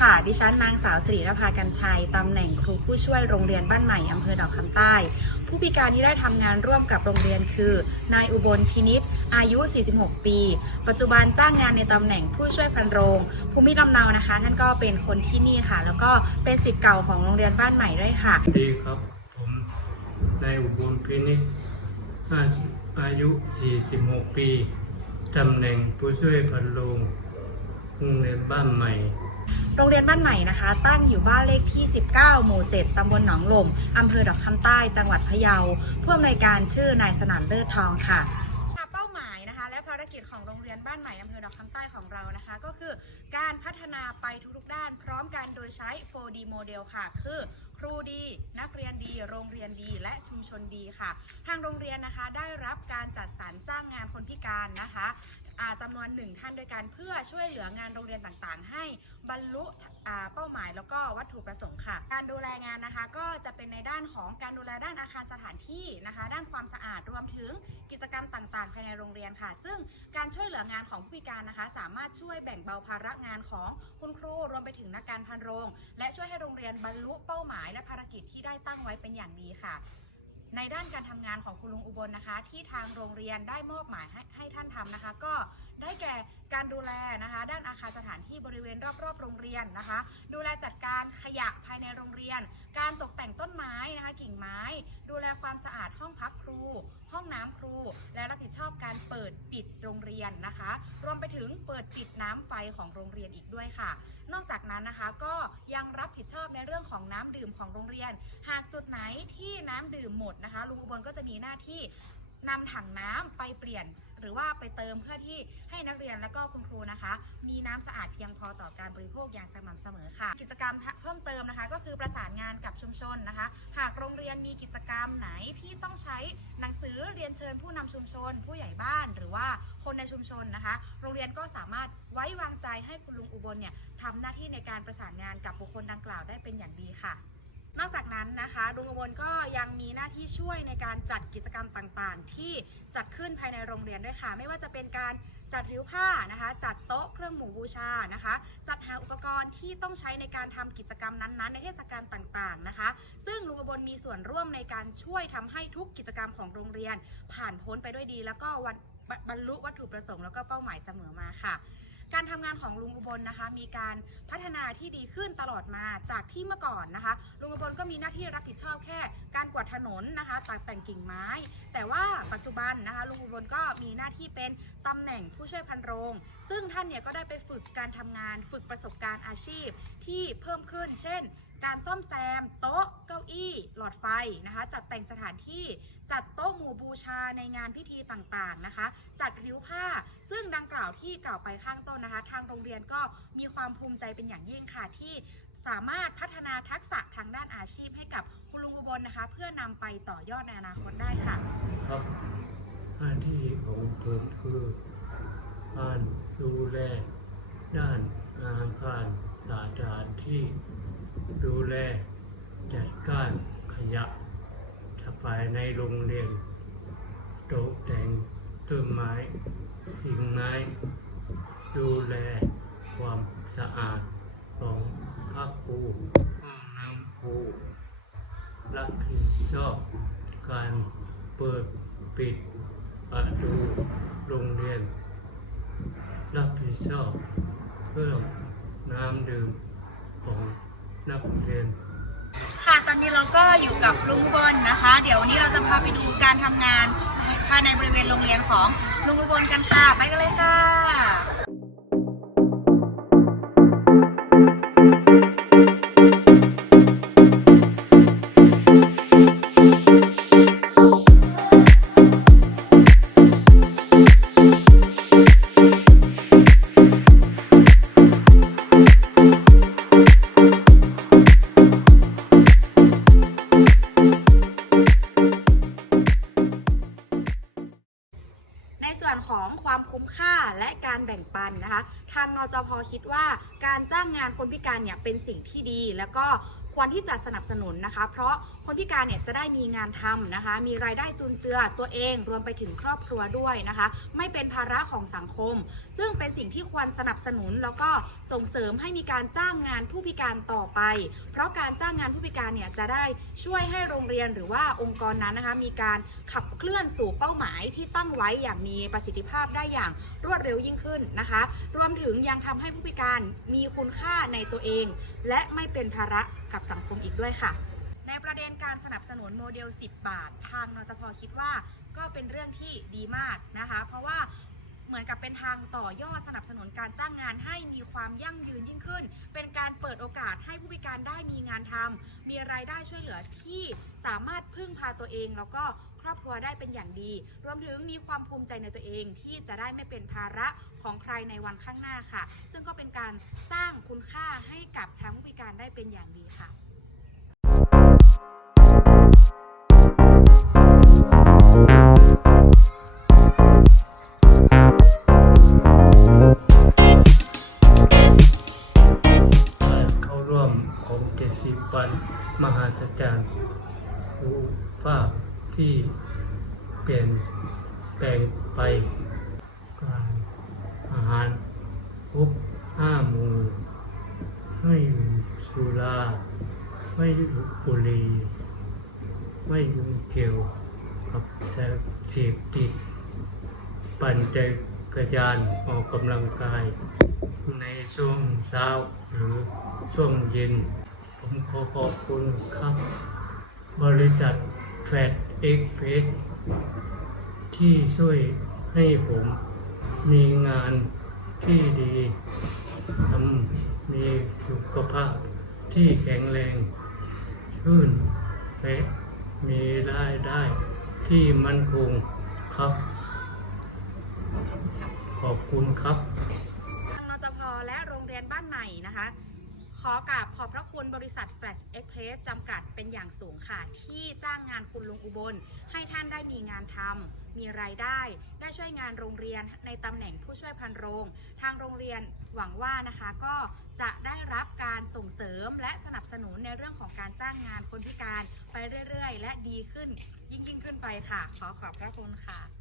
ค่ะ ดิฉันนางสาวสิริรภากันชัยตำแหน่งครูผู้ช่วยโรงเรียนบ้านใหม่อำเภอดอกคำใต้ ผู้พิการที่ได้ทำงานร่วมกับโรงเรียนคือ นายอุบลพินิษอายุ 46 ปี ปัจจุบันจ้างงานในตำแหน่งผู้ช่วยพันโรง ภูมิลำเนานะคะ ท่านก็เป็นคนที่นี่ค่ะ แล้วก็เป็นศิษย์เก่าของโรงเรียนบ้านใหม่ด้วยค่ะสวัสดีครับ ผมนายอุบลพินิจอายุ 46 ปี ตำแหน่งผู้ช่วยพันโรงโรงเรียนบ้านใหม่ รงเรียนบ้านใหม่นะคะ ตั้งอยู่บ้านเลขที่ 19 หมู่ 7 ตำบลหนองลมอำเภอดอกคำใต้ จังหวัดพะเยา ผู้อำนวยการชื่อนายสนานเลิศทองค่ะเป้าหมายนะคะ และภารกิจของโรงเรียนบ้านใหม่อำเภอดอกคำใต้ของเรานะคะ ก็คือการพัฒนาไปทุกๆด้าน พร้อมกันโดยใช้ 4D โมเดลค่ะ คือครูดี นักเรียนดี โรงเรียนดี และชุมชนดีค่ะ ทางโรงเรียนนะคะได้รับการจัดสรรจ้างงานคนพิการนะคะ จำนวนหนึ่งท่านโดยการเพื่อช่วยเหลืองานโรงเรียนต่างๆ ให้บรรลุเป้าหมายแล้วก็วัตถุประสงค์ค่ะ การดูแลงานนะคะก็จะเป็นในด้านของการดูแลด้านอาคารสถานที่นะคะ ด้านความสะอาดรวมถึงกิจกรรมต่างๆ ภายในโรงเรียนค่ะ ซึ่งการช่วยเหลืองานของผู้พิการนะคะ สามารถช่วยแบ่งเบาภาระงานของคุณครูรวมไปถึงนักการพันโรง และช่วยให้โรงเรียนบรรลุเป้าหมายและภารกิจที่ได้ตั้งไว้เป็นอย่างดีค่ะ ในด้านการทำงานของคุณลุงอุบลนะคะ ที่ทางโรงเรียนได้มอบหมายให้ให้ท่านทำนะคะ ก็ ได้แก่การดูแลนะคะ ด้านอาคารสถานที่บริเวณรอบๆ โรงเรียนนะคะ ดูแลจัดการขยะภายในโรงเรียน การตกแต่งต้นไม้นะคะ กิ่งไม้ ดูแลความสะอาดห้องพักครู ห้องน้ำครู และรับผิดชอบการเปิดปิดโรงเรียนนะคะ รวมไปถึงเปิดปิดน้ำไฟของโรงเรียนอีกด้วยค่ะ นอกจากนั้นนะคะก็ยังรับผิดชอบในเรื่องของน้ำดื่มของโรงเรียน หากจุดไหนที่น้ำดื่มหมดนะคะลุงอุบลก็จะมีหน้าที่นำถังน้ำไปเปลี่ยน หรือว่าไปเติมเพื่อที่ให้นักเรียนและก็คุณครูนะคะ มีน้ำสะอาดเพียงพอต่อการบริโภคอย่างสม่ำเสมอค่ะ กิจกรรมเพิ่มเติมนะคะ ก็คือประสานงานกับชุมชนนะคะ หากโรงเรียนมีกิจกรรมไหนที่ต้องใช้หนังสือเรียนเชิญผู้นำชุมชน ผู้ใหญ่บ้าน หรือว่าคนในชุมชนนะคะ โรงเรียนก็สามารถไว้วางใจให้คุณลุงอุบลเนี่ยทำหน้าที่ในการประสานงานกับบุคคลดังกล่าวได้เป็นอย่างดีค่ะ นอกจากนั้นนะคะลุงอุบลก็ยังมีหน้าที่ช่วยในการจัดกิจกรรมต่างๆ ที่จัดขึ้นภายในโรงเรียนด้วยค่ะ ไม่ว่าจะเป็นการจัดริ้วผ้านะคะ จัดโต๊ะเครื่องหมู่บูชานะคะ จัดหาอุปกรณ์ที่ต้องใช้ในการทำกิจกรรมนั้นๆ ในเทศกาลต่างๆนะคะ ซึ่งลุงอุบลมีส่วนร่วมในการช่วยทำให้ทุกกิจกรรมของโรงเรียน ผ่านพ้นไปด้วยดี แล้วก็วันบรรลุวัตถุประสงค์แล้วก็เป้าหมายเสมอมาค่ะ การทำงานของลุงอุบลนะคะ มีการพัฒนาที่ดีขึ้นตลอดมาจากที่เมื่อก่อนนะคะ ลุงอุบลก็มีหน้าที่รับผิดชอบแค่ การกวาดถนนนะคะตัดแต่งกิ่งไม้ แต่ว่าปัจจุบันนะคะลุงอุบลก็มีหน้าที่เป็นตำแหน่งผู้ช่วยพันโรง ซึ่งท่านเนี่ยก็ได้ไปฝึกการทำงาน ฝึกประสบการณ์อาชีพที่เพิ่มขึ้น เช่น การซ่อมแซม โต๊ะ เก้าอี้ หลอดไฟนะคะ จัดแต่งสถานที่จัดโต๊ะหมู่บูชาในงานพิธีต่างๆนะคะ จัดริ้วผ้าซึ่งดังกล่าว ที่กล่าวไปข้างต้นนะคะ ทางโรงเรียนก็มีความภูมิใจเป็นอย่างยิ่งค่ะที่สามารถพัฒนาทักษะทางด้านอาชีพให้กับคุณลุงอุบลนะคะ เพื่อนำไปต่อยอดในอนาคตได้ค่ะ ครับหน้าที่ของผมคือการดูแลด้านอาคารสถานที่ดูแลจัดการขยะภายในโรงเรียนตกแต่ง ต้นไม้กิ่งไม้ ดูแลความสะอาดของพักครูห้องน้ำครูรับผิดชอบการเปิดปิดประตูโรงเรียน รับผิดชอบเครื่องน้ำดื่มของนักเรียน ค่ะ ตอนนี้เราก็อยู่กับลุงอุบลนะคะ เดี๋ยววันนี้เราจะพาไปดูการทำงาน ในบริเวณโรงเรียนของลุงอุบลกันค่ะ ไปกันเลยค่ะ และการแบ่งปันนะคะ ทางนจพคิดว่าการจ้างงานคนพิการเนี่ยเป็นสิ่งที่ดี แล้วก็ ควรที่จะสนับสนุนนะคะ เพราะคนพิการเนี่ยจะได้มีงานทำนะคะ มีรายได้จุนเจือตัวเองรวมไปถึงครอบครัวด้วยนะคะ ไม่เป็นภาระของสังคม ซึ่งเป็นสิ่งที่ควรสนับสนุนแล้วก็ส่งเสริมให้มีการจ้างงานผู้พิการต่อไป เพราะการจ้างงานผู้พิการเนี่ยจะได้ช่วยให้โรงเรียนหรือว่าองค์กรนั้นนะคะ มีการขับเคลื่อนสู่เป้าหมายที่ตั้งไว้อย่างมีประสิทธิภาพได้อย่างรวดเร็วยิ่งขึ้นนะคะ รวมถึงยังทำให้ผู้พิการมีคุณค่าในตัวเอง และไม่เป็นภาระ กับสังคมอีกด้วยค่ะ ในประเด็นการสนับสนุนโมเดล 10 บาท ทางนจพคิดว่าก็เป็นเรื่องที่ดีมากนะคะ เพราะว่าเหมือนกับเป็นทางต่อยอดสนับสนุนการจ้างงานให้มีความยั่งยืนยิ่งขึ้น เป็นการเปิดโอกาสให้ผู้พิการได้มีงานทำมีรายได้ช่วยเหลือที่สามารถพึ่งพาตัวเอง แล้วก็ ครอบครัวได้เป็นอย่างดี รวมถึงมีความภูมิใจในตัวเองที่จะได้ไม่เป็นภาระของใครในวันข้างหน้าค่ะ ซึ่งก็เป็นการสร้างคุณค่าให้กับทางผู้พิการได้เป็นอย่างดีค่ะเข้าร่วมของ 70 วัน มหาสัจจรรย์รู้ภาพ ที่เปลี่ยนแปลงไปการอาหารครบห้าหมู่ไม่สุราไม่บุหรี่ไม่ยุ่งเกี่ยวกับสารเสพติดปั่นจักรยานออกกำลังกาย ในช่วงเช้าหรือช่วงเย็น ผมขอขอบคุณครับ บริษัทแฟด เอ็กเพสที่ช่วยให้ผมมีงานที่ดีทำมีสุขภาพที่แข็งแรงขึ้นและมีรายได้ที่มั่นคงครับ ขอบคุณครับ ทางนจพและโรงเรียนบ้านใหม่นะคะ ขอกราบขอบพระคุณบริษัท Flash Express จำกัดเป็นอย่างสูงค่ะ ที่จ้างงานคุณลุงอุบล ให้ท่านได้มีงานทำมีรายได้ ได้ช่วยงานโรงเรียนในตำแหน่งผู้ช่วยพันโรง ทางโรงเรียนหวังว่านะคะก็จะได้รับการส่งเสริมและสนับสนุนในเรื่องของการจ้างงานคนพิการไปเรื่อย ๆ และดีขึ้นยิ่งยิ่งๆขึ้นไปค่ะ ขอขอบพระคุณค่ะ